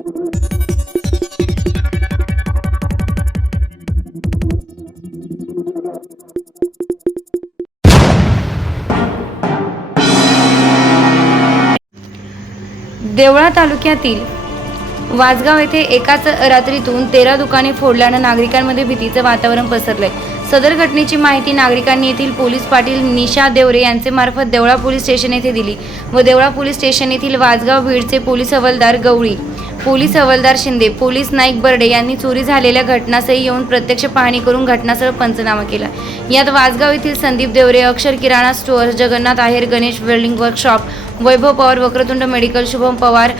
देवळा तालुक्यातील वाजगाव येथे एकाच रात्रीतून तेरा दुकाने फोडल्यानं नागरिकांमध्ये भीतीचं वातावरण पसरलंय. सदर घटनेची माहिती नागरिकांनी येथील पोलीस पाटील निशा देवरे यांचे मार्फत देवळा पोलीस स्टेशन येथे दिली व देवळा पोलीस स्टेशन येथील वाजगाव भीडचे पोलीस हवालदार गवळी पोलीस हवालदार शिंदे पोलीस नाईक बर्डे यांनी चोरी झालेल्या घटनास्थळी येऊन प्रत्यक्ष पाहणी करून घटनास्थळ पंचनामा केला. यात वाजगाव येथील संदीप देवरे अक्षर किराणा store Jagannath Aher Ganesh welding workshop Vaibhav Pawar Vakratunda medical Shubham Pawar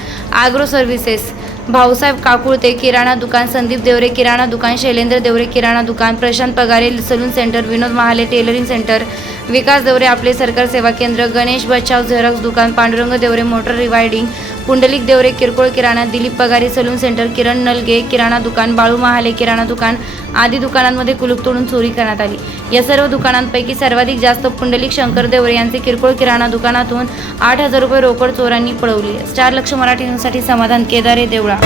agro services Bhausaheb Kakulte किराणा दुकान संदीप देवरे किराणा दुकान शैलेंद्र देवरे किराणा दुकान Prashant Pagare salon centre Vinod Mahale tailoring centre Vikas Deore आपले सरकार सेवा केंद्र गणेश बचाव झेरॉक्स दुकान पांडुरंग देवरे मोटर रिवायडिंग पुंडलिक देवरे किरकोळ किराणा दिलीप पगारे सलून सेंटर किरण नलगे किराणा दुकान बाळू महाले किराणा दुकान आदी दुकानांमध्ये कुलूप तोडून चोरी करण्यात आली. या सर्व दुकानांपैकी सर्वाधिक जास्त पुंडलिक शंकर देवरे यांचे किरकोळ किराणा दुकानातून आठ हजार रुपये रोकड चोरांनी पळवली. स्टार लक्ष मराठी न्यूजसाठी समाधान केदारे देवळा.